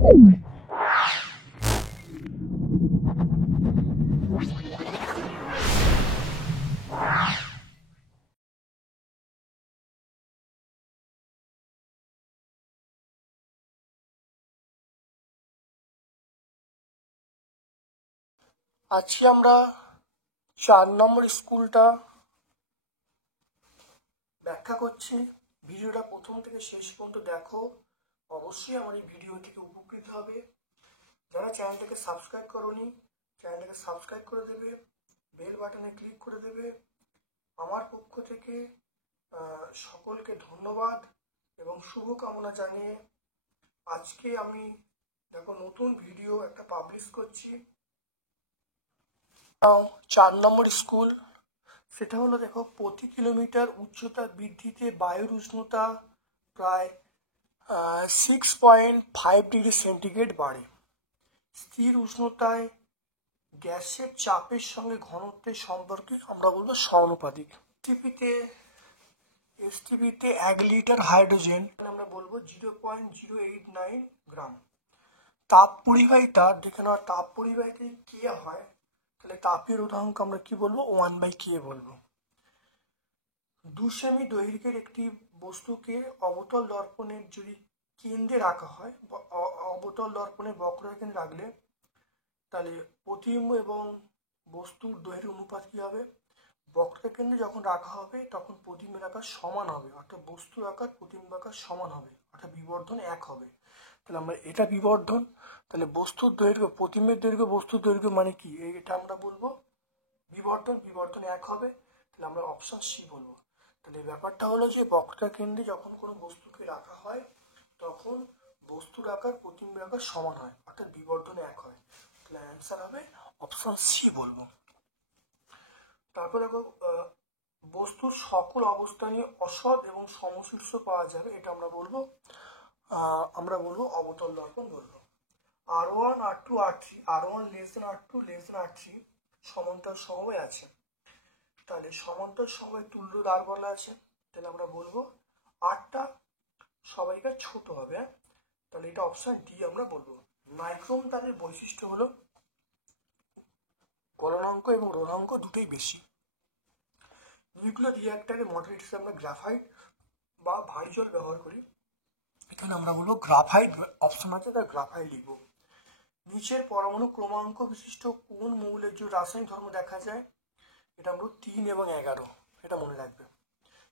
আজকে আমরা 4 নম্বর স্কুলটা ব্যাখ্যা করছি। ভিডিওটা প্রথম থেকে শেষ পর্যন্ত দেখো, অবশ্যই আমার এই ভিডিও থেকে উপকৃত হবে। যারা চ্যানেলটাকে সাবস্ক্রাইব করোনি, চ্যানেলটাকে সাবস্ক্রাইব করে দেবে, বেল বাটনে ক্লিক করে দেবে। আমার পক্ষ থেকে সকলকে ধন্যবাদ এবং শুভকামনা জানিয়ে আজকে আমি দেখো নতুন ভিডিও একটা পাবলিশ করছি। 4 নম্বর স্কুল, সেটা হলো দেখো প্রতি কিলোমিটার উচ্চতা বৃদ্ধিতে বায়ুর উষ্ণতা প্রায় 6.5 ডিগ্রি সেন্টিগ্রেড বাড়ে। স্থির উষ্ণতায় গ্যাসের চাপের সঙ্গে ঘনত্বের সম্পর্কে আমরা বলবো সমানুপাতিক। এসটিপিতে 1 লিটার হাইড্রোজেন আমরা বলবো 0.089 গ্রাম। তাপ পরিবাহিতা দেখে নেওয়া, তাপ পরিবাহিতা কে হয়, তাহলে তাপীয় রোধাঙ্ক আমরা কি বলবো, 1/k বলবো। 2 সেমি দৈর্ঘ্যের একটি বস্তুকে অবতল দর্পণের যদি কেন্দ্রে রাখা হয়, অবতল দর্পণের বক্ররেখায় রাখলে তাহলে প্রতিবিম্ব এবং বস্তুর দৈর্ঘ্যের অনুপাত কি হবে, বক্ররেখার কেন্দ্রে যখন রাখা হবে তখন প্রতিবিম্বের আকার সমান হবে, অর্থাৎ বস্তুর আকার প্রতিবিম্ব আকার সমান হবে, অর্থাৎ বিবর্ধন 1 হবে। তাহলে আমরা এটা বিবর্ধন, তাহলে বস্তুর দৈর্ঘ্য প্রতিবিম্বের দৈর্ঘ্য বস্তুর দৈর্ঘ্য মানে কি, এটা আমরা বলবো বিবর্ধন, বিবর্ধন 1 হবে। তাহলে আমরা অপশন সি বলবো। তাহলে ব্যাপারটা হলো যে বক্ররেখার কেন্দ্রে যখন কোনো বস্তুকে রাখা হয় তখন বস্তুর আকার প্রতিবিম্বের আকার সমান হয়, অর্থাৎ বিবর্ধন 1 হয়। তাহলে অ্যান্সার হবে অপশন সি বলবো। তারপর দেখো বস্তুর সকল অবস্থানে অসৎ এবং সমশীর্ষ পাওয়া যাবে, এটা আমরা বলবো অবতল দর্পণ বলবো। R1 R2 R3, R1 R2 R3 সমান্তর সমবায় আছে, তাহলে সমান্তর সমবায় তুল্য দ্বার বলা আছে, তাহলে আমরা বলবো আরটা সবাইকার ছোট হবে। তাহলে এটা অপশন ডি আমরা বলবো। নাইক্রোম তারের বৈশিষ্ট্য হলো গলনাঙ্ক এবং রোধাঙ্ক দুটোই বেশি। নিউক্লিয়ার রিঅ্যাক্টরে মডারেট হিসেবে আমরা গ্রাফাইট বা ভারী জল ব্যবহার করি, এখানে আমরা বলবো গ্রাফাইট, অপশন আছে তার গ্রাফাইট লিখবো। নিচের পরমাণু ক্রমাঙ্ক বিশিষ্ট কোন মৌলের যে রাসায়নিক ধর্ম দেখা যায়, এটা আমরা 3 এবং 11, এটা মনে রাখবে।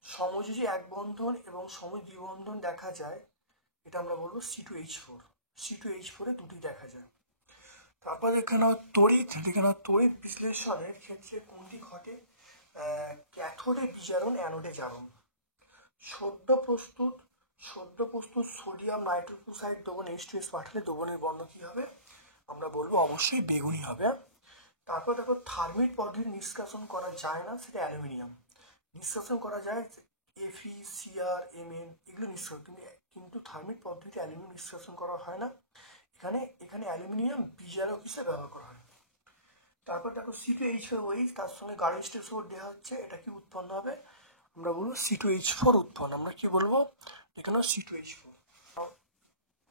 সমযোজী এক বন্ধন এবং সমযোজী দ্বিবন্ধন দেখা যায়, এটা আমরা বলবো C2H4, C2H4 এ দুটি দেখা যায়। তারপর এখানে তড়িৎ বিশ্লেষণের ক্ষেত্রে কোনটি ঘটে, ক্যাথোডে বিজারণ, অ্যানোডে জারণ। সদ্য প্রস্তুত সোডিয়াম নাইট্রোক্সাইড দ্রবণ H2S পাঠালে দ্রবণের বর্ণ কি হবে, আমরা বলবো অবশ্যই বেগুনি হবে। তারপর দেখো থার্মিট পদ্ধতি নিষ্কাশন করা যায় না, সেটা অ্যালুমিনিয়াম। নিষ্কাশন করা যায় Fe, Cr, Mn এগুলো নিষ্কাশন, কিন্তু থার্মিট পদ্ধতি অ্যালুমিনিয়াম নিষ্কাশন করা হয় না, এখানে অ্যালুমিনিয়াম বিজারক হিসেবে ব্যবহার করা হয়। তারপর দেখো C2H4OH তার সঙ্গে গাঢ় স্টিফ দেওয়া হচ্ছে, এটা কি উৎপন্ন হবে, আমরা বলবো C2H4 উৎপন্ন, আমরা কি বলবো, দেখে নাও C2H4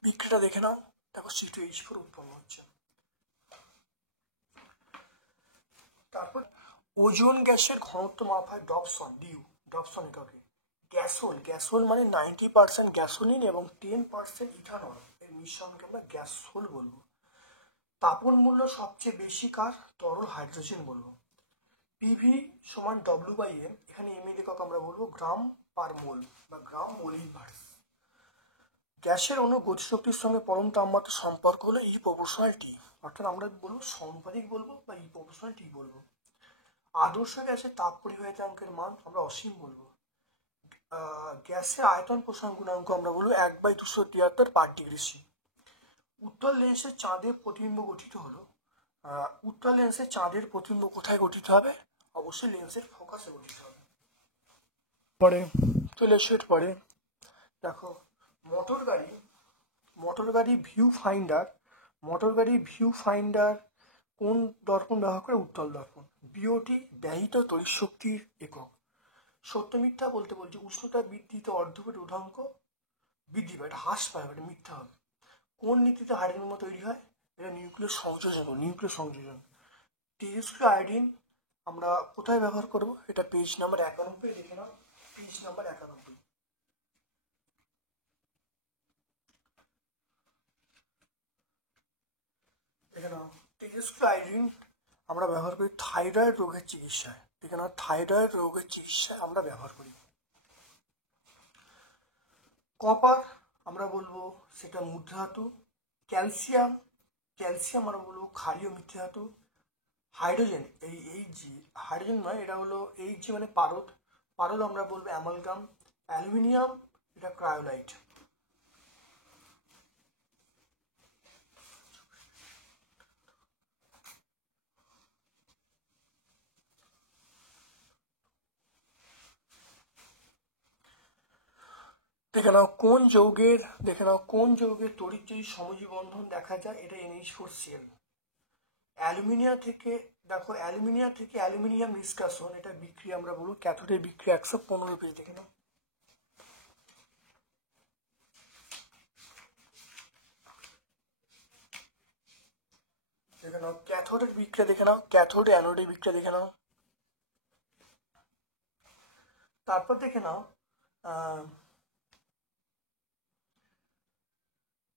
বিক্রিয়াটা দেখে নাও, দেখো C2H4 উৎপন্ন হচ্ছে। তারপর ওজোন গ্যাসের ঘনত্ব মাপা হয় ডবসন, ডবসন এককে। গ্যাসোল মানে 90% গ্যাসোলিন এবং 10% ইথানল এর মিশ্রণকে আমরা গ্যাসোল বলবো। তাপন মূল্য সবচেয়ে বেশি কার, তরল হাইড্রোজেন বলবো। পিভি সমান W/m, এখানে এম এর একক আমরা বলবো গ্রাম পার মোল বা গ্রাম মোল ইনভার্স। গ্যাসের অণু গতিশক্তির সঙ্গে পরম তাপমাত্রা সম্পর্ক হলো ই প্রপোর্শনাল টি, অর্থাৎ আমরা বলবো সমানুপাতিক বলবো বা ই প্রপোর্শনাল টি বলবো। আদর্শ গ্যাসের তাপ পরিবাহিতাঙ্কের মান আমরা অসীম বলবো। গ্যাসের আয়তন প্রসারণ গুণাঙ্ক আমরা বলবো 1/273 পার ডিগ্রি সি। উত্তল লেন্সের চাঁদের প্রতিবিম্ব গঠিত হলো, উত্তল লেন্সের চাঁদের প্রতিবিম্ব কোথায় গঠিত হবে, অবশ্যই লেন্সের ফোকাসে গঠিত হবে। পরে চলে এসে পরে দেখো মোটর গাড়ি ভিউ ফাইন্ডার কোন দর্পণ ব্যবহার করে, উত্তল দর্পণ। বিওটি ব্যয়িত তড়িৎ শক্তির একক। সত্য মিথ্যা বলতে বলছি, উষ্ণতা বৃদ্ধিতে অর্ধপরিবাহী রোধাঙ্ক বৃদ্ধি পায়, এটা হ্রাস পায়, এটা মিথ্যা হবে। কোন নীতিতে হাইড্রোজেন বোমা তৈরি হয়? এটা নিউক্লিয় সংযোজন। তেজস্ক্রিয় আয়োডিন আমরা কোথায় ব্যবহার করব? এটা পেজ নাম্বার 91 লিখে নাও, পেজ নাম্বার 91। দেখে নাও, তেজস্ক্রিয় আয়োডিন আমরা ব্যবহার করি থাইরয়েড রোগের চিকিৎসায়। দেখে নাও, থাইরয়েড রোগের চিকিৎসায় আমরা ব্যবহার করি। কপার আমরা বলবো সেটা মূর্ধ ধাতু। ক্যালসিয়াম আমরা বলবো ক্ষারীয় মিথ্যে ধাতু। হাইড্রোজেন হাইড্রোজেন নয়, এটা হলো মানে পারদ আমরা বলবো অ্যামালগাম। অ্যালুমিনিয়াম এটা ক্রায়োলাইট। দেখে নাও কোন যৌগের তড়িৎ সমযোজী বন্ধন দেখা যায়? এটা NH4Cl। অ্যালুমিনিয়াম থেকে অ্যালুমিনিয়াম নিষ্কাশন, এটা বিক্রিয়া আমরা বলবো ক্যাথোডের বিক্রিয়া। 115 পেজ দেখে নাও। ক্যাথোডের বিক্রিয়া দেখে নাও, ক্যাথোড অ্যানোডের বিক্রিয়া দেখে নাও। তারপর দেখে নাও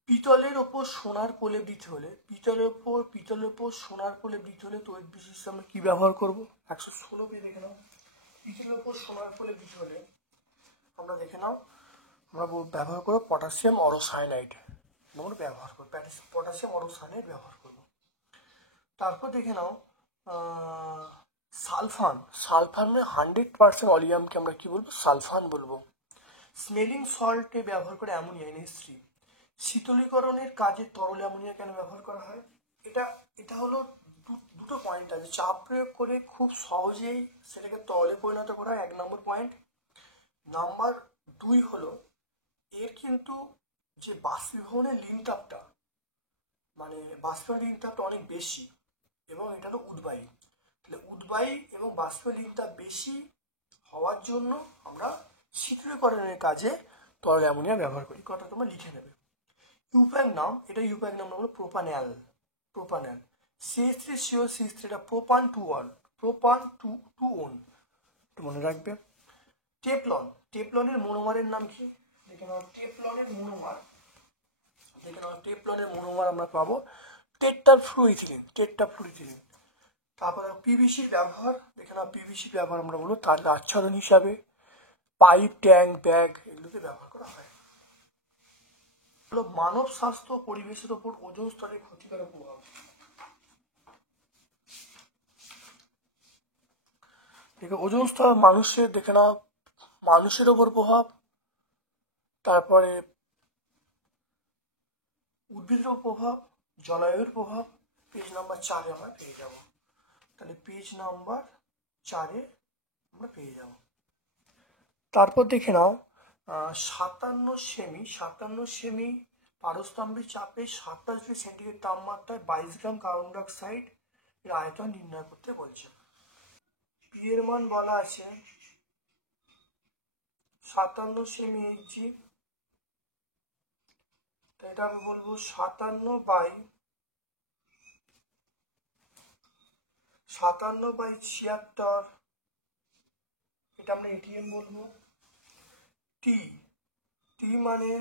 পিতলের ওপর সোনার প্রলেপিত হলে তড়িৎ বিশিষ্ট আমরা কি ব্যবহার করব? 116 পেজ দেখে নাও। পিতলের ওপর সোনার প্রলেপিত হলে আমরা আমরা ব্যবহার করবো পটাশিয়াম অরোসায়ানাইড ব্যবহার করব। তারপর দেখে নাও সালফান 100% অলিয়ামকে আমরা কি বলবো? সালফান বলবো। স্মেলিং সল্টে ব্যবহার করে অ্যামোনিয়া NH3। শীতলীকরণের কাজে তরল অ্যামোনিয়া কেন ব্যবহার করা হয়? এটা হলো দুটো পয়েন্ট আছে। চাপ প্রয়োগ করে খুব সহজেই সেটাকে তরলে পরিণত করা হয়, 1 নম্বর পয়েন্ট। নাম্বার 2 হলো এর কিন্তু যে বাষ্পীভবনের লিনতাপটা অনেক বেশি এবং এটা হলো উদ্বায়ী। তাহলে উদ্বায়ী এবং বাষ্পীয় লিনতাপ বেশি হওয়ার জন্য আমরা শীতলীকরণের কাজে তরল অ্যামোনিয়া ব্যবহার করি। কথা তোমরা লিখে নেবে। ইউপ্যাক নাম হলো প্রোপানল। CH3CO এটা প্রোপান 2 একটু মনে রাখবে। টেফলনের মনোমারের নাম কি? দেখে নাও, টেফলনের মনোমার আমরা পাবো টেট্রাফ্লুইথিলিন। তারপরে পিভিসির ব্যবহার দেখে নাও, পিভিসির ব্যবহার আমরা বলবো তার আচ্ছাদন হিসাবে পাইপ, ট্যাঙ্ক, ব্যাগ এগুলোতে ব্যবহার করা হয়। মানব স্বাস্থ্য পরিবেশের ওপর ওজোন স্তরের ক্ষতিকারক প্রভাব। ওজোন স্তর মানুষের ওপর প্রভাব, তারপরে উদ্ভিদের প্রভাব, জলবায়ুর প্রভাব। পেজ নাম্বার 4 আমরা পেয়ে যাব। তাহলে পেজ নাম্বার 4 আমরা পেয়ে যাব। তারপর দেখে নাও 57 সেমি পারস্তম্ভের চাপে 27 ডিগ্রি সেন্টিগ্রেড তাপমাত্রায় 22 গ্রাম কার্বন ডাইঅক্সাইড এর আয়তন নির্ণয় করতে বলছে। পি এর মান বলা আছে 57 সেমি Hg। এটা আমি বলবো 57/76। এটা আমরা ATM বলবো। টি মানে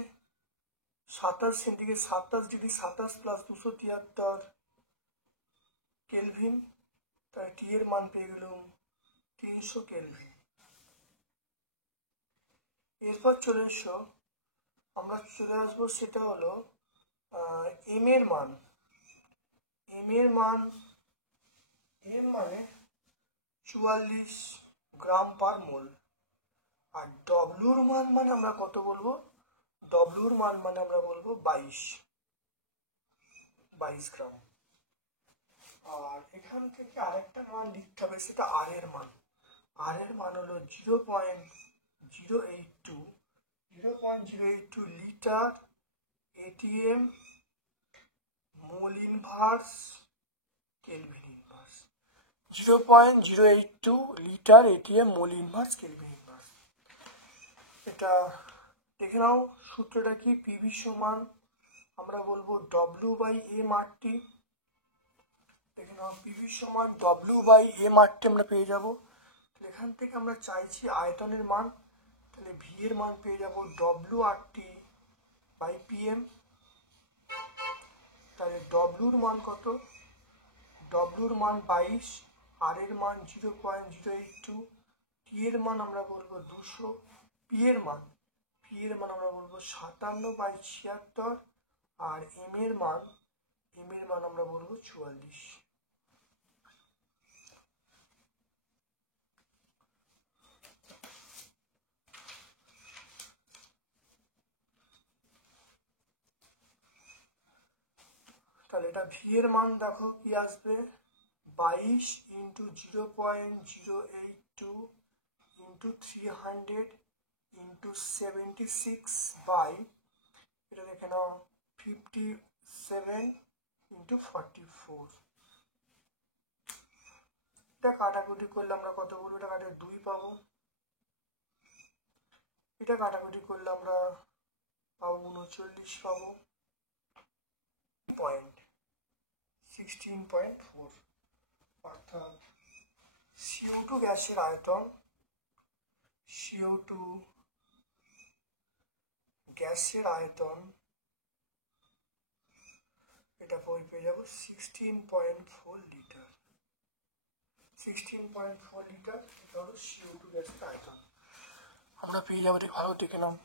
27 সেন্টিগ্রেড, 27 ডিগ্রি 27 + 273 কেলভিন। তাই টি এর মান পেয়ে গেলাম 300 কেলভিন। এরপর আমরা চলে আসবো, সেটা হলো এম এর মান। এম মানে 44 গ্রাম পার মোল। আর ডব্লিউর মান মানে আমরা কত বলবো? ডব্লিউর মান মানে আমরা বলবো 22 গ্রাম। আর এখান থেকে আরেকটা মান লিখতে হবে, সেটা আর এর মান হলো 0.082 litre ATM mole inverse kelvin inverse. 0.082 litre ATM mole inverse kelvin inverse. এটা দেখে নাও, সূত্রটা কি? পিভি সমান আমরা বলবো W/m/T। দেখে নাও পিভি সমান W/m/T আমরা পেয়ে যাব। এখান থেকে আমরা চাইছি আয়তনের মান, তাহলে ভি এর মান পেয়ে যাব W/RT/PM। তাহলে ডব্লুর মান কত? ডব্লুর মান 22, আর এর মান 0.082, টি এর মান আমরা বলবো 200, পি এর মান আমরা বলবো 57/76, আর এম এর মান আমরা বলবো 44। তাহলে এটা ভি এর মান দেখো কি আসবে, 22 ইন্টু 0.082 ইন্টু 300 ইন্টু 76 বাই, এটা দেখে নাও 57 ইন্টু 44। এটা কাটাকুটি করলে আমরা কত বলবো? এটা কাটে 2 পাবো। এটা কাটাকুটি করলে আমরা পাবো 39 পাবো। 16.4, অর্থাৎ CO2 গ্যাসের আয়তন, CO2 গ্যাসের আয়তন, এটা পেয়ে যাবো 16.4 লিটার। 16.4 লিটার এটা হলো CO2 গ্যাসের আয়তন আমরা পেয়ে যাবো। ভালো দেখে নাও।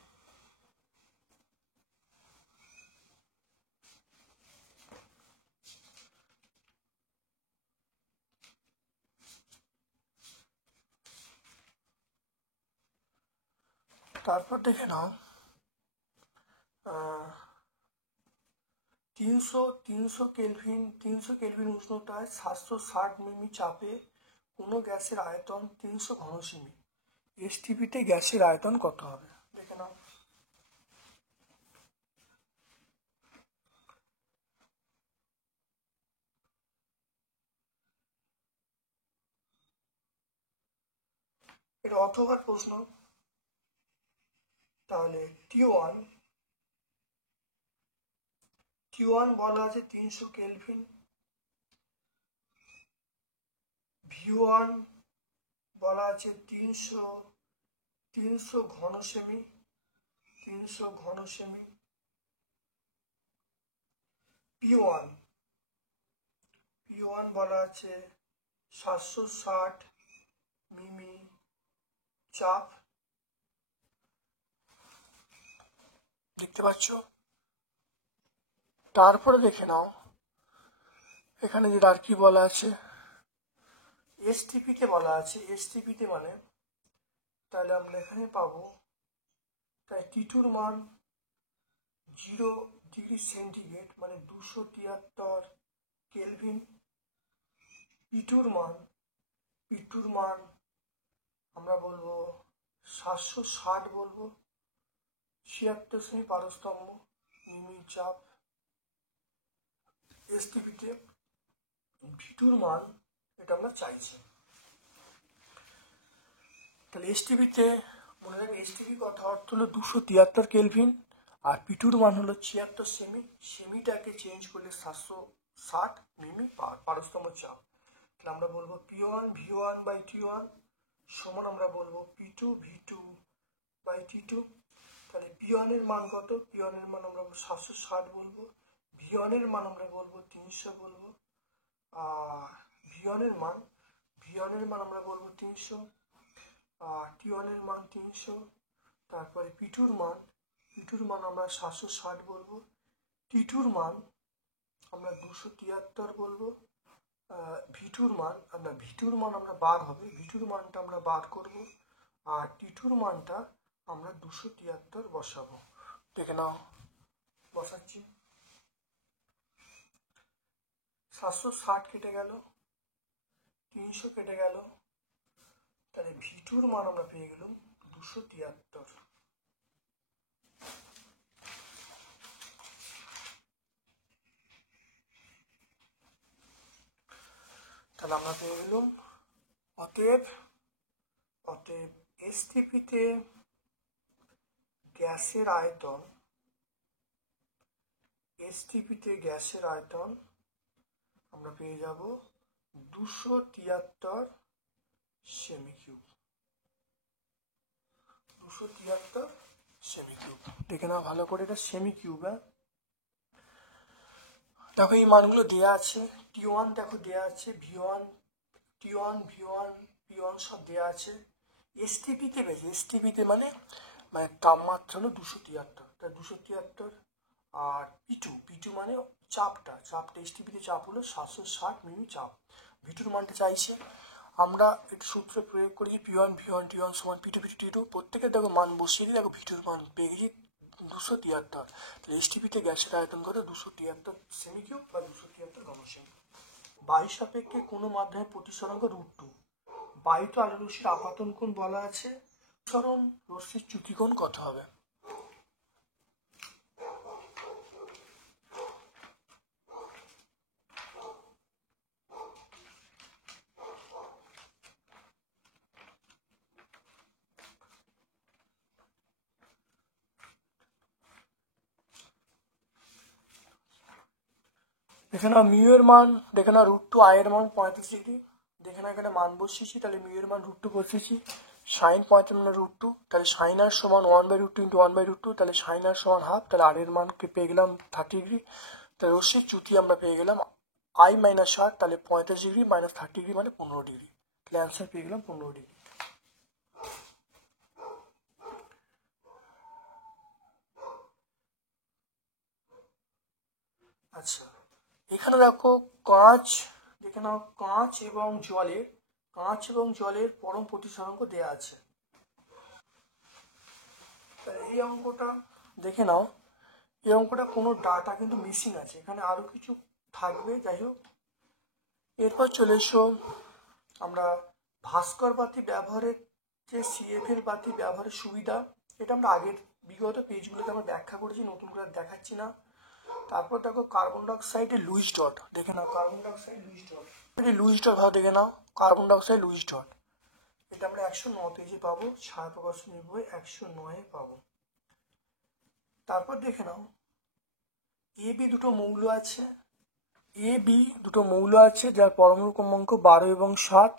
তারপর দেখে নাও 300 কেলভিন উষ্ণতায় 760 মিমি চাপে কোনো গ্যাসের আয়তন 300 ঘনসেমি। এসটিপিতে গ্যাসের আয়তন কত হবে? দেখে নাও। এটা অথবা প্রশ্ন। তাহলে T1 বলা আছে 300 কেলভিন, V1 বলা আছে 300 ঘনসেমি, P1 বলা আছে 760 মিমি চাপ। দেখতে পাচ্ছ? তারপরে দেখে নাও এখানে যেটা আর কি বলা আছে, এসটিপিতে বলা আছে। এসটিপিতে মানে তাহলে আমরা এখানে পাবো, তাই টি2র মান 0 ডিগ্রি সেন্টিগ্রেড মানে 273 কেলভিন। পিটুর মান আমরা বলবো 760 বলবো, 76 সেমি পারস্তম্ভ মিমি চাপ। এসটিপিতে ভিটুর মান এটা আমরা চাইছি। তাহলে এসটিপিতে মনে রাখবে, এসটিপি কথা অর্থ হলো 273 কেলভিন, আর পিটুর মান হলো 76 সেমি। সেমিটাকে চেঞ্জ করলে 760 মিমি পারস্তম্ভ চাপ। তাহলে আমরা বলবো P1 V1/T1 সমান আমরা বলবো P2 V2/T2। তাহলে P1 এর মান কত? P1 এর মান আমরা 760 বলবো, V1 এর মান আমরা বলবো 300 বলবো, আর V1 এর মান আমরা বলবো 300, আর T1 এর মান 300। তারপরে পিটুর মান আমরা 760 বলবো, টি2র মান আমরা 273 বলবো, ভিটুর মান আমরা বার হবে, ভিটুর মানটা আমরা বার করব, আর টি2র মানটা আমরা 273 বসাবো। দেখে নাও, বসাচ্ছি। 760 কেটে গেল, 300 কেটে গেল, তাহলে ভিটুর মান আমরা পেয়ে গেলাম 273। তাহলে আমরা পেয়ে গেলাম অতএব এসটিপিতে গ্যাসের আয়তন এসটিপিতে গ্যাসের আয়তন আমরা পেয়ে যাব 273 সেমি কিউব। 273 semi cube. দেখে নাও ভালো করে, এটা সেমি কিউব। দেখো এই মানগুলো দেওয়া আছে। T1 দেখো দেওয়া আছে, V1 T1 V1 P1 সব দেওয়া আছে। এসটিপিতে বেশি, এসটিপিতে মানে তাপমাত্রা হলো 273, তা 273। আর P2 মানে চাপটা এসটিপিতে চাপ হলো 760 মিমি চাপ। V2 মানটা চাইছে, আমরা একটু সূত্র প্রয়োগ করি, P1 V1 T1 সমান P2 T2, প্রত্যেকের দেখো মান বসিয়ে দিই, দেখো V2 মান পেয়ে গেছি 273। তাহলে এসটিপিতে গ্যাসের আয়তন কত? 273 সেমি কিউব বা 273 ঘনসেমি। বায়ু সাপেক্ষে কোনো মাধ্যমে প্রতিসরাঙ্ক √2। বায়ুতে আলোক রশ্মির আপাতন কোণ বলা আছে, প্রতিসরণ রশ্মির চ্যুতিকোণ কত হবে? দেখে নাও মিউ এর মান, দেখে নাও √2, আই এর মান 35 ডিগ্রি। দেখে নাও এখানে মান বসিয়েছি, তাহলে মিউ এর মান √2 বসিয়েছি, সাইন 35 মানে √2, তাহলে সাইন আর সমান 1/√2 ইন্টু 1/√2, তাহলে সাইন আর সমান হাফ, তাহলে আর এর মান পেয়ে গেলাম 30 ডিগ্রি। তাহলে রশ্মির চ্যুতি আমরা পেয়ে গেলাম I - 8, তাহলে 35 ডিগ্রি মাইনাস 30 ডিগ্রি মানে 15 ডিগ্রি। তাহলে অ্যান্সার পেয়ে গেলাম 15 ডিগ্রি। আচ্ছা, এখানে দেখো কাঁচ, দেখে নাও কাঁচ এবং জলের পরম প্রতিসরাঙ্ক দেয়া আছে। এই অঙ্কটা দেখে নাও, এই অঙ্কটা কোনো ডাটা কিন্তু মিসিং আছে, এখানে আরো কিছু থাকবে, যাই হোক। এরপর চলে এসো আমরা ভাস্কর বাতি ব্যবহারের যে CFL বাতি ব্যবহারের সুবিধা, এটা আমরা আগের বিগত পেজগুলোতে আমরা ব্যাখ্যা করেছি, নতুন করে দেখাচ্ছি না। তারপর দেখো কার্বন ডাইঅক্সাইডের লুইস ডট, দেখে নাও কার্বন ডাইঅক্সাইড লুইস ডট ভাব, দেখে নাও কার্বন ডাইঅক্সাইড লুইস ডট, এটা আমরা 109 পেজে পাবো, ছায়াপ্রকাশ নির্ভর 109-এ পাবো। তারপর দেখে নাও AB দুটো মৌল আছে, যার পরমাণু ক্রমাঙ্ক 12 এবং 7।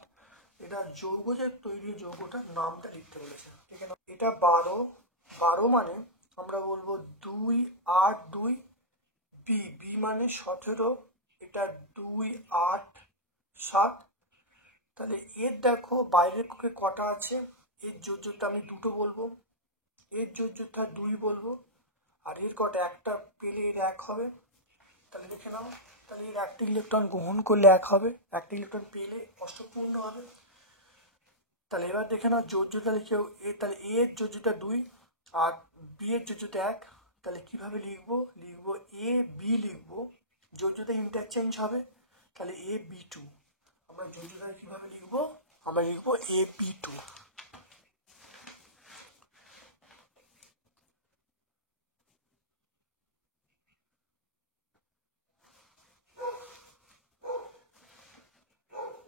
এটা যৌগ, যে তৈরি যৌগটার নামটা লিখতে বলেছে। দেখে নাও এটা 12 মানে আমরা বলবো 2 8 2, B মানে 17, এটা 2 8 7। তাহলে এর দেখো বাইরের পক্ষে কটা আছে, এর যোজ্যতা আমি দুটো বলবো, এর যোজ্যতা 2 বলবো, আর এর কটা একটা পেলে এর 1 হবে। তাহলে দেখে নাও, তাহলে এর একটা ইলেকট্রন গ্রহণ করলে 1 হবে, একটা ইলেকট্রন পেলে অষ্টপূর্ণ হবে। তাহলে এবার দেখে নাও যোজ্যতা লিখেও তাহলে A এর যোজ্যতা 2 আর B এর যোজ্যতা 1। তাহলে কিভাবে লিখবো AB লিখবো, যোজ্যতা ইন্টারচেঞ্জ হবে, তাহলে AB2। আমরা যোজ্যতা কিভাবে লিখবো, আমরা লিখবো AB2।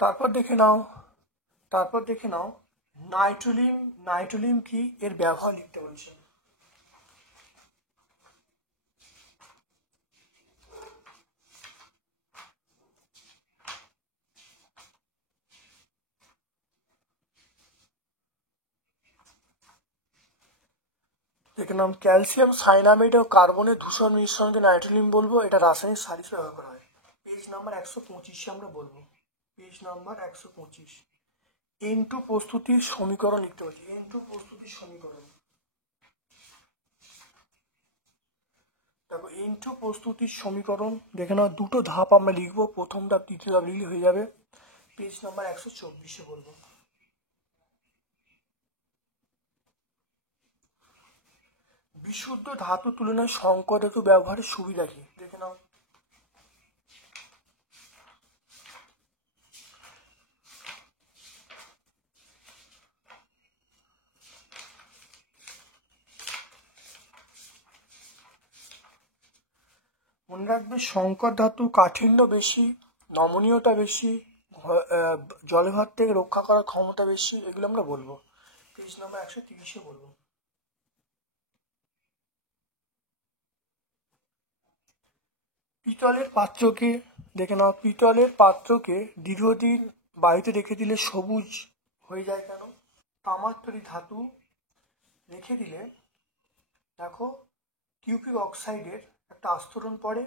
তারপর দেখে নাও নাইট্রোলিন কি, এর ব্যবহার লিখতে বলছে। দেখে নাম ক্যালসিয়াম সাইনামেট ও কার্বনের দূষণ মিশ্রণকে নাইট্রোলিন বলবো, এটা রাসায়নিক সার হিসেবে ব্যবহার করা হয়। পেজ নাম্বার 125 আমরা বলবো, পেজ নাম্বার 125। N2 প্রস্তুতির সমীকরণ লিখতে পারছি, N2 প্রস্তুতির সমীকরণ। দেখো N2 প্রস্তুতির সমীকরণ, দেখে নাও দুটো ধাপ আমরা লিখবো, প্রথম ধাপ দ্বিতীয় ধাপ লিখলে হয়ে যাবে। পেজ নাম্বার 124-এ বলবো। বিশুদ্ধ ধাতু তুলনায় সংকর ধাতু ব্যবহারের সুবিধা কি, দেখে নাও। মনে রাখবে সংকর ধাতু কাঠিন্য বেশি, নমনীয়তা বেশি, জলভার থেকে রক্ষা করার ক্ষমতা বেশি, এগুলো আমরা বলবো। পেজ নাম্বার 130-এ বলবো। পিতলের পাত্রকে দেখে নাও, পিতলের পাত্রকে দীর্ঘদিন বাড়িতে রেখে দিলে সবুজ হয়ে যায় কেন? তামার তৈরি ধাতু রেখে দিলে দেখো কিউপিক অক্সাইডের একটা আস্তরণ পড়ে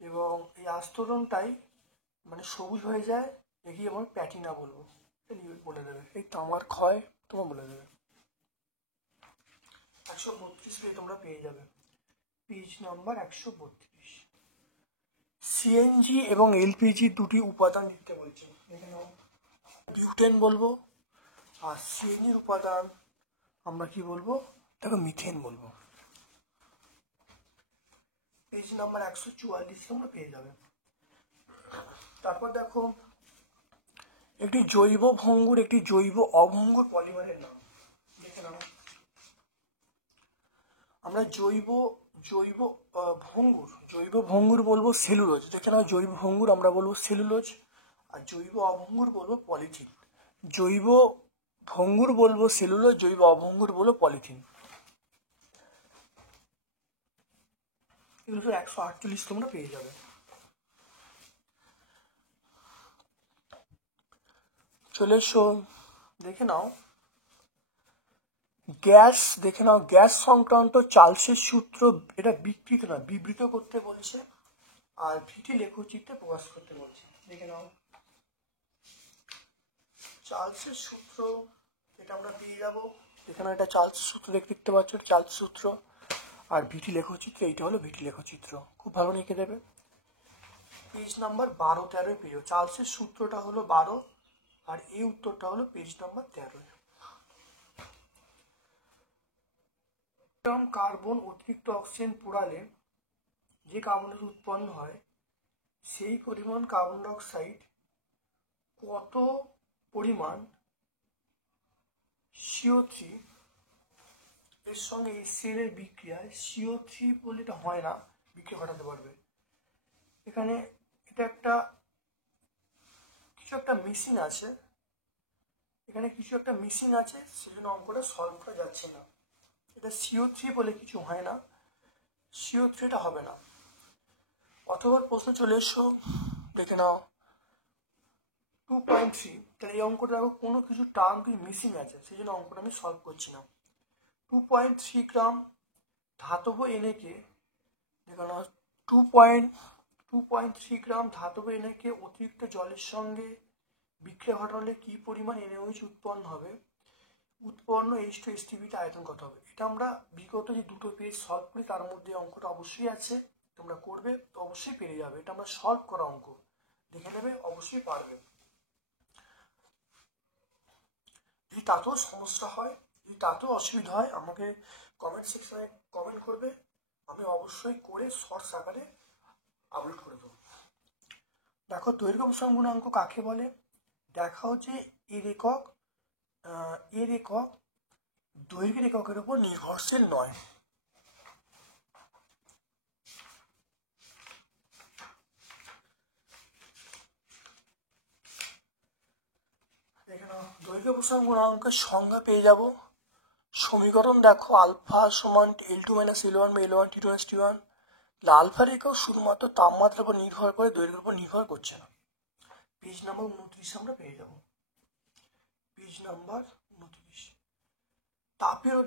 এবং এই আস্তরণটাই মানে সবুজ হয়ে যায়, এগিয়ে আমি প্যাটিনা বলবো, বলে দেবে। এই তামার ক্ষয় তোমার বলে দেবে। 132 পেয়ে তোমরা পেয়ে যাবে, পেজ নাম্বার 132। সিএনজি এবং এলপিজি দুটি উপাদান লিখতে বলছে, দেখে নাও। বিউটেন বলবো, আর সিএনজির উপাদান আমরা কি বলবো? দেখো মিথেন বলবো। পেজ নাম্বার 144 তোমরা পেয়ে যাবে। তারপর দেখো একটি জৈব ভঙ্গুর একটি জৈব অভঙ্গুর পলিমারের নাম, দেখে নাও। আমরা জৈব ভঙ্গুর বলবো সেলুলোজ, দেখে নাও। জৈব ভঙ্গুর আমরা বলবো সেলুলোজ, আর জৈব অভঙ্গুর বলবো পলিথিন। জৈব ভঙ্গুর বলবো সেলুলোজ, জৈব অভঙ্গুর বলবো পলিথিন। এগুলো 148 তোমরা পেয়ে যাবে। চলে এসো, দেখে নাও গ্যাস, দেখে নাও গ্যাস সংক্রান্ত চার্লসের সূত্র, এটা বিকৃত না বিবৃত করতে বলছে, আর ভিটি লেখচিত্রে প্রকাশ করতে বলছে। দেখে নাও চার্লসের সূত্র, এটা আমরা পেয়ে যাবো। এখানে একটা চার্লসের সূত্র দেখতে পাচ্ছ, চার্লস সূত্র, আর ভিটি লেখচিত্র, এইটা হলো ভিটি লেখচিত্র, খুব ভালো লিখে দেবে। পেজ নাম্বার 12-13 পেয়ে যাবে। চার্লসের সূত্রটা হলো 12, আর এই উত্তরটা হলো পেজ নাম্বার 13। কার্বন অতিরিক্ত অক্সিজেন পোড়ালে যে কার্বন ডাই উৎপন্ন হয়, সেই পরিমাণ কার্বন ডাই অক্সাইড কত পরিমাণ CO3 এর সঙ্গে HCl এর বিক্রিয়ায়, CO3 বলে এটা হয় না, বিক্রিয়া ঘটাতে পারবে। এখানে এটা কিছু একটা মিসিং আছে, সেজন্য অঙ্কটা সলভ করা যাচ্ছে না। এটা CO3 বলে কিছু হয় না, CO3 এটা হবে না। অথবা প্রশ্ন চলে এসো, দেখে নাও 2.3, তাহলে এই অঙ্কটা দেখো কোনো কিছু টার্ম কি মিসিং আছে, সেই জন্য অঙ্কটা আমি সলভ করছি না। 2.3 গ্রাম ধাতব এনএকে, দেখো না 2.3 গ্রাম ধাতব এনএকে অতিরিক্ত জলের সঙ্গে বিক্রিয়া ঘটালে কি পরিমাণ NaOH উৎপন্ন হবে, উৎপন্ন H2STBটা আয়তন কত হবে। এটা আমরা বিগত যে দুটো পেজ সলভ করি তার মধ্যে অঙ্কটা অবশ্যই আছে, তোমরা করবে তো অবশ্যই পেরে যাবে। এটা আমরা সলভ করা অঙ্ক, দেখে নেবে অবশ্যই পারবে। যদি তাতেও সমস্যা হয়, যদি তাতেও অসুবিধা হয়, আমাকে কমেন্ট সেকশনে কমেন্ট করবে, আমি অবশ্যই করে শর্টস আকারে আপলোড করে দেবো। দেখো দৈর্ঘ্য প্রসারণ গুণাঙ্ক কাকে বলে, দেখাও যে এর একক দৈর্ঘ্যের এককের উপর নির্ভরশীল নয়। দৈর্ঘ্য প্রসারণ গুণাঙ্কের সংজ্ঞা পেয়ে যাব। সমীকরণ দেখো, আলফা সমান L2 - L1 বা L1 T2 - T1। আলফার একক শুধুমাত্র তাপমাত্রার উপর নির্ভর করে, দৈর্ঘ্যের উপর নির্ভর করছে না। পেজ নাম্বার 29 আমরা পেয়ে যাব, পেজ নাম্বার 29। তাপীয়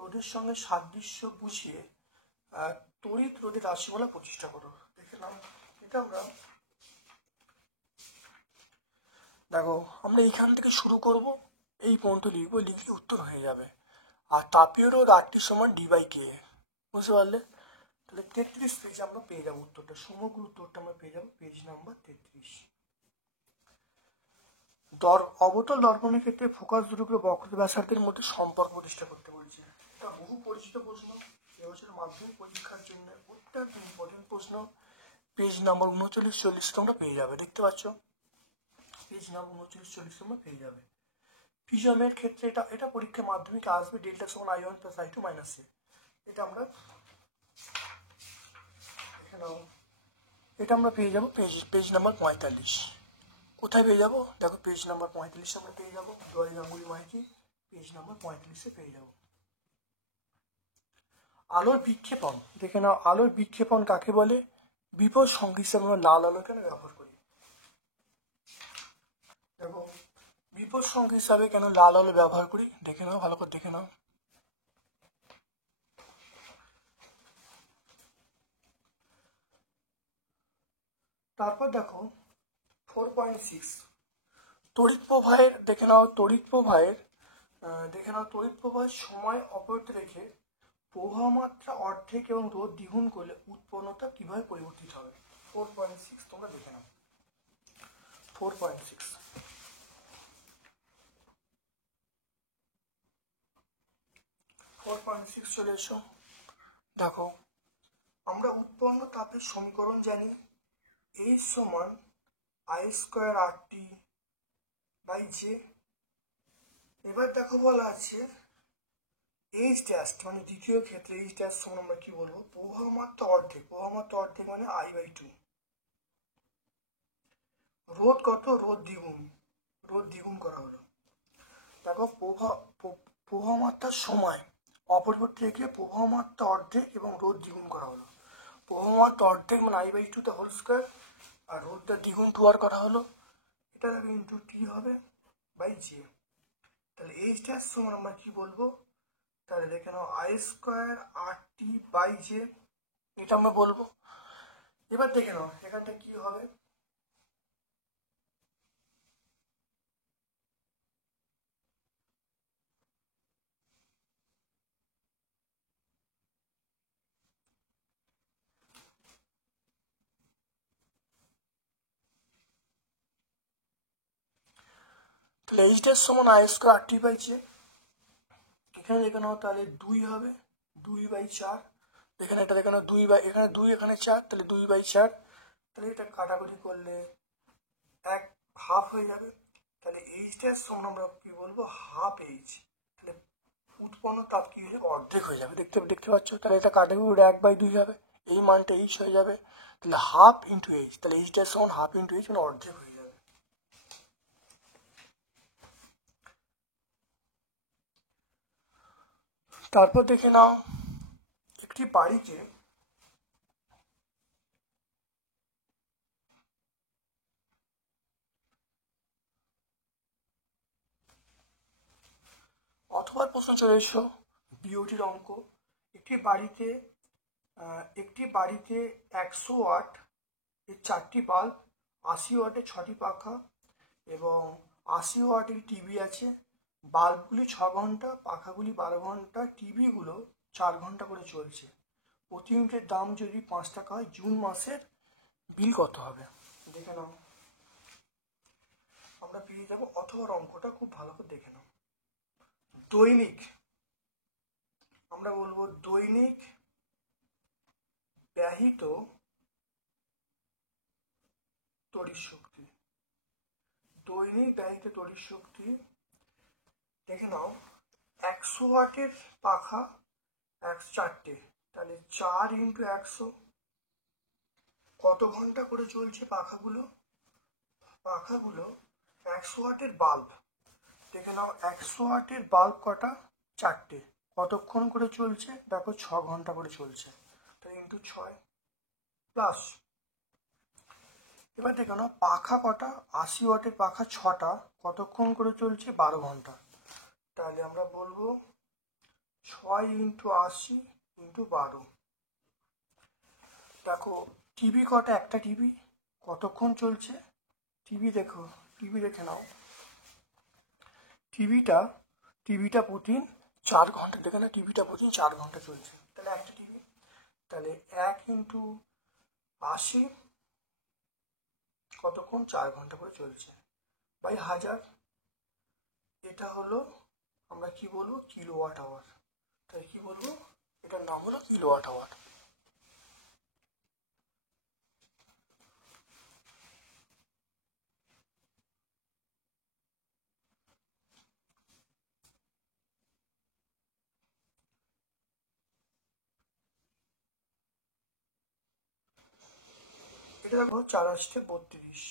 রোধের সঙ্গে সাদৃশ্য বুঝিয়ে তড়িৎ রোধের রাশিমালা প্রতিষ্ঠা করো। দেখে নাও, এটা আমরা দেখো আমরা এইখান থেকে শুরু করব, এই পর্যন্ত লিখবো, লিখলে উত্তর হয়ে যাবে। আর তাপীয় রোধ RT সমান D/K, বুঝতে পারলে? তাহলে 33 পেজ আমরা পেয়ে যাবো উত্তরটা, সমগ্র উত্তরটা আমরা পেয়ে যাবো, পেজ নাম্বার 33। অবতল দর্পণের ক্ষেত্রে ফোকাস দুটো বক্রতা ব্যাসার্ধের মধ্যে সম্পর্ক প্রতিষ্ঠা করতে বলছে। এটা বহু পরিচিত প্রশ্ন, এবছর মাধ্যমিক পরীক্ষার জন্য অত্যন্ত ইম্পর্টেন্ট প্রশ্ন। পেজ নাম্বার 39-40 তোমরা পেয়ে যাবে, দেখতে পাচ্ছ, পেজ নাম্বার 39-40 তোমরা পেয়ে যাবে। প্রিজমের ক্ষেত্রে এটা পরীক্ষা মাধ্যমিকে আসবে, ডেল্টা সমান I1 + I2 - A। এটা আমরা পেয়ে যাবো পেজ নাম্বার 45। কোথায় পেয়ে যাবো? দেখো পেজ নাম্বার 45 আমরা পেয়ে যাবো, দুয়ারি গাঙ্গুলি মাইতি, পেজ নাম্বার 45-এ পেয়ে যাবো। আলোর বিক্ষেপণ দেখে নাও, আলোর বিক্ষেপণ কাকে বলে? বিপদ সংকেত হিসেবে আমরা লাল আলো কেন ব্যবহার করি? দেখো বিপদ সংকেত হিসাবে কেন লাল আলো ব্যবহার করি, দেখে নাও, ভালো করে দেখে নাও। তারপর দেখো 4.6 তড়িৎ প্রবাহের, দেখে নাও তড়িৎ প্রবাহের সময় অপরিবর্তিত রেখে প্রবাহ মাত্রা অর্ধেক এবং রোধ দ্বিগুণ করলে উৎপন্নতা কিভাবে পরিবর্তিত হবে? 4.6 তোমরা দেখে নাও। 4.6 চলে এসো। দেখো আমরা উৎপন্ন তাপের সমীকরণ জানি, H সমান I²RT/J। এবার দেখো বলা আছে H ড্যাশ, মানে দ্বিতীয় ক্ষেত্রে H ড্যাশ সমান আমরা কি বলবো? প্রবাহ মাত্রা অর্ধেক, মানে I/2। রোধ কত? রোধ দ্বিগুণ করা হলো। দেখো প্রবাহ মাত্রার সময় অপরিবর্তিত রেখে প্রবাহ মাত্রা অর্ধেক এবং রোধ দ্বিগুণ করা হলো। প্রবাহ মাত্রা অর্ধেক মানে I/2 দ্য হোল স্কোয়ার, আর রোধটা দ্বিগুণ 2R করা হলো, এটা দেখো ইন্টু টি হবে বাই জে। তাহলে H ড্যাশ সমান আমরা কি বলবো? তাহলে দেখে নাও I²RT/J, এটা আমরা বলবো। এবার দেখে নাও এখানটা কি হবে? তাহলে H ড্যাশ সমান I²RT/J, এখানে দেখে নাও তাহলে 2 হবে, 2/4। এখানে এটা দেখে নাও 2 এখানে 2 এখানে 4, তাহলে 2/4। তাহলে এটা কাটাকুটি করলে হাফ হয়ে যাবে। তাহলে H ড্যাশ সমান আমরা কি বলবো? Half H। তাহলে উৎপন্ন তাপ কি হয়ে যাবে? অর্ধেক হয়ে যাবে। দেখতে পাচ্ছ? তাহলে এটা কাটাকুটি 1/2 হবে, এই মানটা H হয়ে যাবে। তাহলে হাফ ইন্টু H, তাহলে H ড্যাশ সমান হাফ ইন্টু H, মানে অর্ধেক হয়ে যাবে। তারপর দেখে নাও একটি বাড়িতে অথবা প্রশ্ন চলে এসো বিওটির অঙ্ক। একটি বাড়িতে 100 ওয়াট এর 4টি বাল্ব, 80 ওয়াটের 6টি পাখা এবং 80 ওয়াটের টিভি আছে। বাল্বগুলি 6 ঘন্টা, পাখাগুলি 12 ঘন্টা, টিভিগুলো 4 ঘন্টা করে চলছে। প্রতি ইউনিটের দাম যদি 5 টাকা হয়, জুন মাসের বিল কত হবে? দেখে নাও, আমরা পেয়ে যাবো অথবা অঙ্কটা খুব ভালো করে দেখে নাও। দৈনিক, আমরা বলবো দৈনিক ব্যহিত তড়িৎ শক্তি। দৈনিক ব্যহিত তড়িৎ শক্তি দেখে নাও 100 ওয়াটের পাখা 4টে, তাহলে 4 ইন্টু 100, কত ঘন্টা করে চলছে পাখাগুলো? 100 ওয়াটের বাল্ব, দেখে নাও 100 ওয়াটের বাল্ব কটা? 4টে, কতক্ষণ করে চলছে? দেখো 6 ঘন্টা করে চলছে, তাহলে ইন্টু 6 প্লাস। এবার দেখো না পাখা কটা? 80 ওয়াটের পাখা 6টা, কতক্ষণ করে চলছে? 12 ঘন্টা, তাহলে আমরা বলবো 6 ইন্টু 80 ইন্টু 12। দেখো টিভি কটা? একটা টিভি, কতক্ষণ চলছে? টিভি দেখে নাও, টিভিটা প্রতি 4 ঘন্টা, দেখে না টিভিটা প্রতি 4 ঘন্টা চলছে, তাহলে একটা টিভি, তাহলে 1 ইন্টু 80 কতক্ষণ? 4 ঘন্টা করে চলছে, বাই 1000। এটা হলো আমরা কি বলবো? Kilowatt hour. তাই কি বলবো? এটার নাম হলো কিলোওয়াট আওয়ার। এটা দেখো 4×32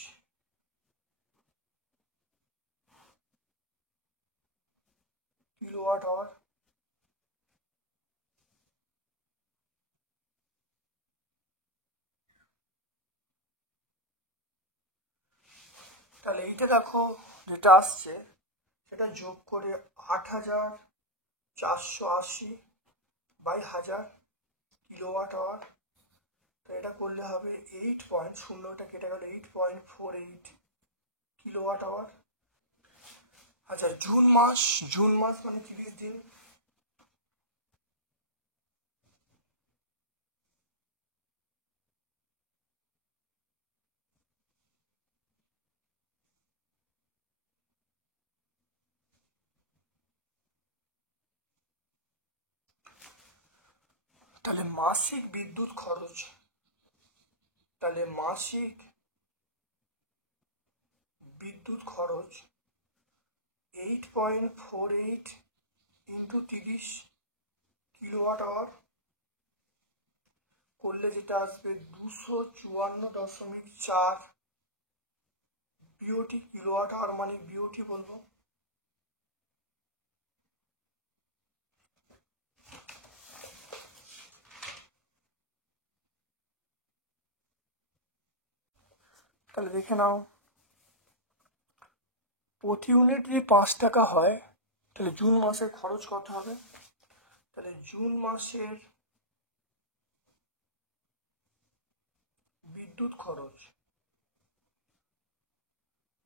কিলোওয়াট আওয়ার। তাহলে এইটা দেখো যেটা আসছে সেটা যোগ করে 8,480 বাই 1000 কিলোওয়াট আওয়ার। তো এটা করলে হবে 8.0টা কেটে গেল 8.48 কিলোওয়াট আওয়ার। আচ্ছা জুন মাস মানে 30 দিন। তাহলে মাসিক বিদ্যুৎ খরচ, তাহলে মাসিক বিদ্যুৎ খরচ 8.48 ইন্টু 30 কিলোওয়াট আওয়ার করলে যেটা আসবে 254.4 বিওটি কিলোওয়াট আওয়ার, মানে বিওটি বলবো। তাহলে দেখে নাও প্রতি ইউনিট যদি 5 টাকা হয় তাহলে জুন মাসের খরচ কত হবে? তাহলে জুন মাসের বিদ্যুৎ খরচ,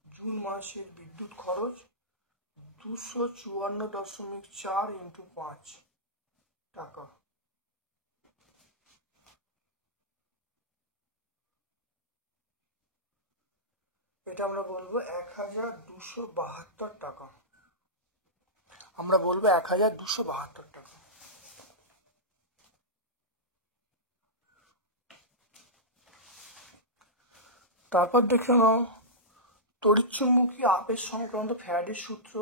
জুন মাসের বিদ্যুৎ খরচ 254.4 ইন্টু 5 টাকা। এটা আমরা বলবো 1272 টাকা। আমরা বলবো 1272 টাকা। তারপর দেখে নাও তড়িৎচুম্বকীয় আবেশ সংক্রান্ত ফ্যারাডের সূত্র।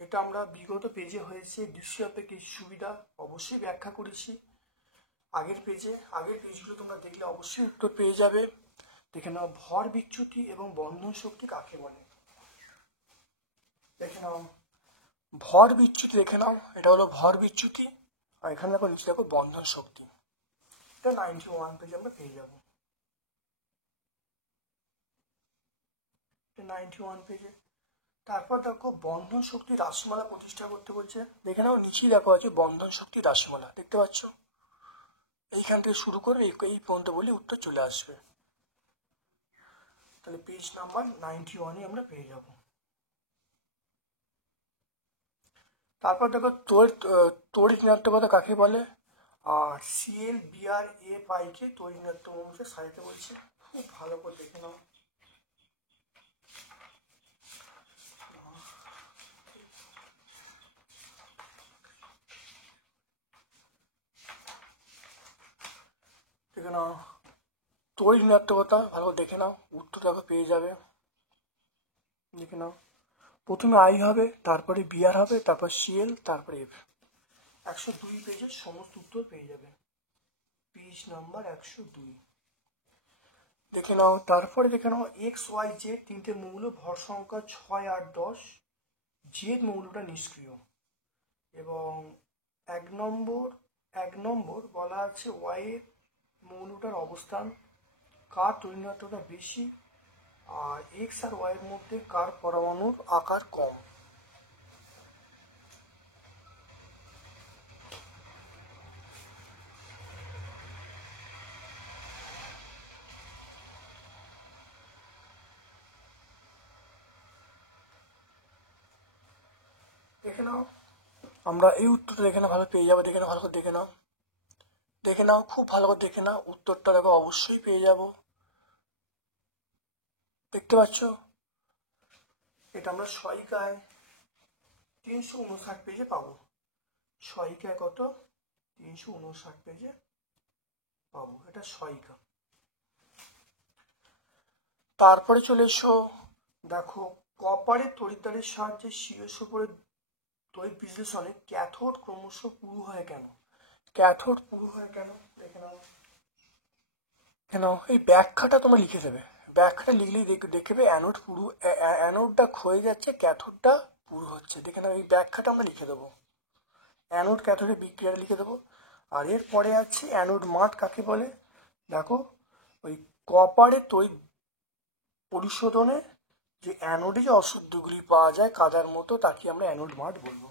এটা আমরা বিগত পেজে হয়েছে, দৃশ্যপে কিছু সুবিধা অবশ্যই ব্যাখ্যা করেছি আগের পেজগুলো তোমরা দেখলে অবশ্যই উত্তর পেয়ে যাবে। দেখে নাও ভর বিচ্যুতি এবং বন্ধন শক্তি কাকে বলে। দেখে নাও ভর বিচ্যুতি, দেখে নাও এটা হলো ভর বিচ্যুতি, আর এখানে দেখো নিচে দেখো বন্ধন শক্তি। এটা 91 পেজে আমরা পেয়ে যাবো, 91 পেজে। তারপর দেখো বন্ধন শক্তি রাশিমালা প্রতিষ্ঠা করতে বলছে। দেখে নাও নিচেই দেখো আছে বন্ধন শক্তি রাশিমালা, দেখতে পাচ্ছ? এইখান থেকে শুরু করে এই পর্যন্ত বলে উত্তর চলে আসবে। তাহলে পেজ নাম্বার 91 আমরা পেয়ে যাব। তারপর দেখো তড়িৎ ঋণাত্মকতা কাকে বলে, আর সিএল বিআর এ পাইকে তড়িৎ ঋণাত্মক অংশে সাজাতে বলছে। খুব ভালো করে দেখে নাও। দেখে নাও তড়িৎ ঋণাত্মকতা ভালো করে দেখে নাও, উত্তর দেখো পেয়ে যাবে। দেখে নাও প্রথমে আই হবে, তারপরে বিআর হবে, তারপর সিএল, তারপরে এফ। 102 পেজের সমস্ত উত্তর পেয়ে যাবে, পেজ নাম্বার 102। দেখে নাও তারপরে দেখে নাও এক্স ওয়াই জেড তিনটে মৌল, ভর সংখ্যা 6, 8, 10। জেড মৌলটা নিষ্ক্রিয় এবং এক নম্বর বলা আছে ওয়াই এর মৌলটার অবস্থান, কার তড়িৎ বেশি, আর এক্স আর ওয়াই এর মধ্যে কার পরমাণুর আকার কম। দেখে নাও আমরা এই উত্তরটা দেখে নাও ভালো পেয়ে যাবো। দেখে নাও ভালো করে দেখে নাও, দেখে নাও খুব ভালো করে দেখে নাও, উত্তরটা দেখো অবশ্যই পেয়ে যাব। দেখতে পাচ্ছ এটা আমরা সহায়িকায় 359 পেজে পাবো। সহায়িকায় কত? 359 পেজে পাবো, এটা সহায়িকা। তারপরে চলে এসো দেখো কপারের তড়িৎদ্বারের সাহায্যে সিএস উপরের তড়িৎ বিশ্লেষণে ক্যাথোড ক্রমশ পুরু হয় কেন? ক্যাথোড পুরু হয় কেন দেখে নাও। কেন এই ব্যাখ্যাটা তোমরা লিখে দেবে, ব্যাখ্যাটা লিখলেই দেখবে অ্যানোড পুরু, অ্যানোডটা ক্ষয়ে যাচ্ছে, ক্যাথোডটা পুরু হচ্ছে। দেখে নাও এই ব্যাখ্যাটা আমরা লিখে দেবো, অ্যানোড ক্যাথোডের বিক্রিয়াটা লিখে দেবো। আর এরপরে আছে অ্যানোড মাঠ কাকে বলে। দেখো ওই কপারের তড়িৎ পরিশোধনে যে অ্যানোডে যে অশুদ্ধগুলি পাওয়া যায় কাদার মতো তাকে আমরা অ্যানোড মাঠ বলবো।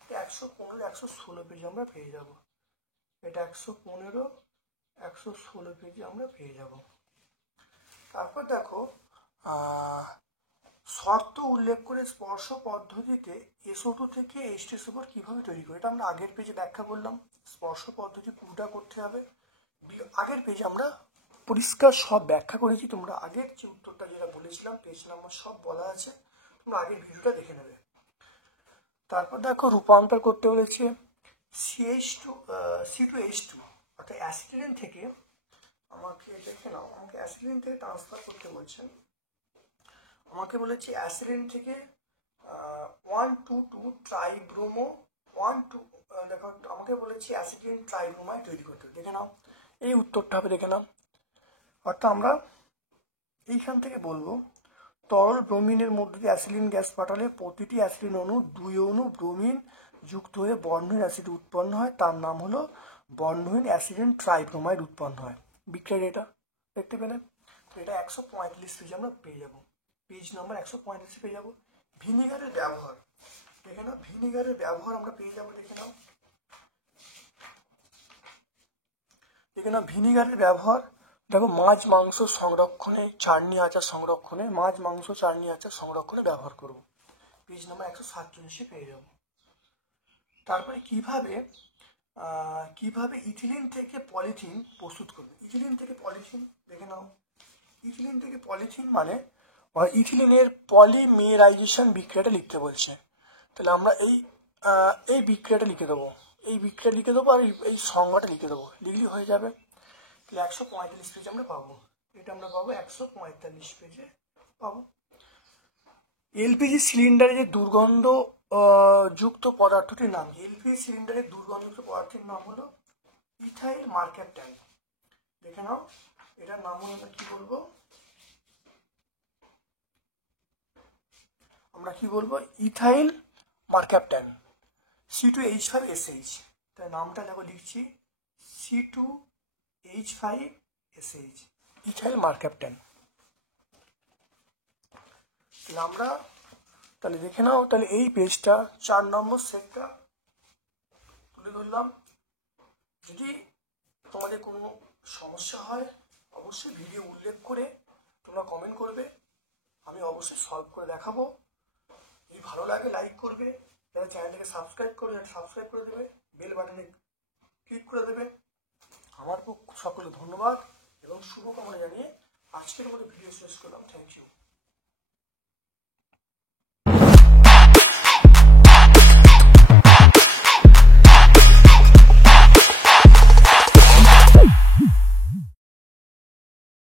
115 116 পেজ আমরা পেয়ে যাব। এটা 115 116 পেজে আমরা পেয়ে যাব। তারপর দেখো শর্ত উল্লেখ করে স্পর্শ পদ্ধতিতে SO2 থেকে H2SO4 কিভাবে তৈরি করে, এটা আমরা আগের পেজে ব্যাখ্যা করলাম। স্পর্শ পদ্ধতি পুরোটা করতে হবে। আগের পেজে আমরা পরিষ্কার সব ব্যাখ্যা করেছি, তোমরা আগের যে উত্তরটা যেটা বলেছিলাম পেজ নাম্বার সব বলা আছে, তোমরা আগের ভিডিওটা দেখে নেবে। তারপর দেখো রূপান্তর করতে বলেছে C2H2 অর্থাৎ অ্যাসিটিলিন থেকে, আমাকে দেখে নাও, আমাকে অ্যাসিটিলিন থেকে ট্রান্সফার করতে বলছেন। আমাকে বলেছে অ্যাসিটিলিন থেকে 1,2,2 ট্রাইব্রোমো 1,2 দেখো আমাকে বলেছে অ্যাসিটিলিন ট্রাইব্রোমাইড তৈরি করতে, দেখে নাও এই উত্তরটা হবে, দেখে নাও। অর্থাৎ আমরা এইখান থেকে বলবো তরল ব্রোমিনের মধ্যে দিয়ে অ্যাসিলিন গ্যাস পাঠালে প্রতিটি অ্যাসিলিন অণু 2 অণু ব্রোমিন যুক্ত হয়ে বর্ণহীন অ্যাসিড উৎপন্ন হয়, তার নাম হলো বর্ণহীন অ্যাসিলিন ট্রাইব্রোমাইড উৎপন্ন হয়। বিক্রিয়ার এটা দেখতে পেলেন। তো এটা 145 পেজে আমরা পেয়ে যাব, পেজ নাম্বার 145 পেয়ে যাব। ভিনিগারের ব্যবহার দেখে নাও, ভিনিগারের ব্যবহার আমরা পেয়ে যাব, দেখে নাও, দেখে নাও ভিনিগারের ব্যবহার। দেখো মাছ মাংস সংরক্ষণে, চাটনি আচার সংরক্ষণে, মাছ মাংস চাটনি আচার সংরক্ষণে ব্যবহার করব, পেজ নাম্বার 147 পেয়ে যাব। তারপরে কিভাবে ইথিলিন থেকে পলিথিন প্রস্তুত করবে, ইথিলিন থেকে পলিথিন দেখে নাও। ইথিলিন থেকে পলিথিন মানে ইথিলিনের পলিমেরাইজেশন বিক্রিয়াটা লিখতে বলছে। তাহলে আমরা এই বিক্রিয়াটা লিখে দেবো, এই বিক্রিয়া লিখে দেবো আর এই সংজ্ঞাটা লিখে দেবো, লিখলে হয়ে যাবে। তাহলে 145 পেজে আমরা পাবো, এটা আমরা পাবো 145 পেজে পাবো। এলপিজি সিলিন্ডারে যে দুর্গন্ধ যুক্ত পদার্থটির নাম, এলপিজি সিলিন্ডারের দুর্গন্ধযুক্ত পদার্থের নাম হলো ইথাইল মার্ক্যাপট্যান, দেখে নাও এটার নাম হলো, আমরা কি বলবো, ইথাইল মার্ক্যাপট্যান C2H5SH, তার নামটা দেখো লিখছি C2H5SH, ইথাইল মার্ক্যাপট্যান। তাহলে আমরা তাহলে দেখে নাও, তাহলে এই পেজটা 4 নম্বর সেটটা তুলে ধরলাম। যদি তোমাদের কোনো সমস্যা হয় অবশ্যই ভিডিও উল্লেখ করে তোমরা কমেন্ট করবে, আমি অবশ্যই সলভ করে দেখাবো। যদি ভালো লাগে লাইক করবে, যারা চ্যানেলটাকে সাবস্ক্রাইব করবে সাবস্ক্রাইব করে দেবে, বেল বাটনে ক্লিক করে দেবে। আমার সকলে ধন্যবাদ এবং শুভকামনা জানিয়ে আজকের মতো ভিডিও শেষ করলাম। Thank you.